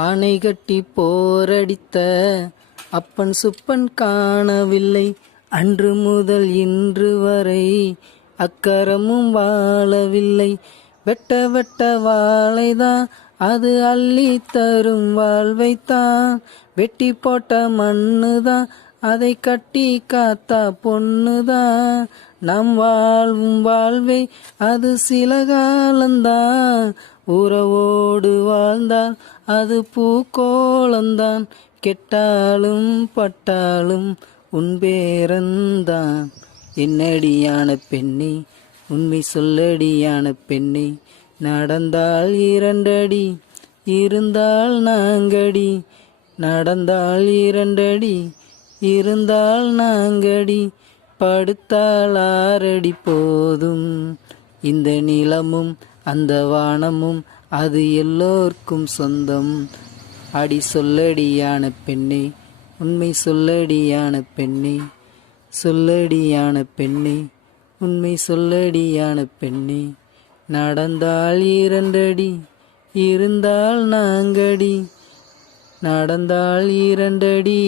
ஆணை கட்டி போரடித்த அப்பன் சுப்பன் காணவில்லை. அன்று முதல் இன்று வரை அக்கரமும் வாழவில்லை. வெட்ட வெட்ட வாழைதான் அது அள்ளி தரும் வாழ்வைத்தான். வெட்டி போட்ட மண்ணுதான். அதை கட்டி காத்தா பொண்ணுதான். நம் வாழ்வும் வாழ்வை அது சில காலந்தான் உறவோடு வாழ்ந்தால் அது பூக்கோளந்தான் கெட்டாலும் பட்டாலும் உன் பேரந்தான் என்னடியான பெண்ணே உண்மை சொல்லடியான பெண்ணே நடந்தால் இரண்டடி இருந்தால் நாங்கடி. நடந்தால் இரண்டடி இருந்தால் நாங்கடி. படுத்தால் ஆறடி போதும். இந்த நிலமும் அந்த வானமும் அது எல்லோர்க்கும் சொந்தம். அடி சொல்லடியான பெண்ணே உண்மை சொல்லடியான பெண்ணே. சொல்லடியான பெண்ணே உண்மை சொல்லடியான பெண்ணே. நடந்தால் இரண்டடி இருந்தால் நாங்கடி. நடந்தால் இரண்டடி.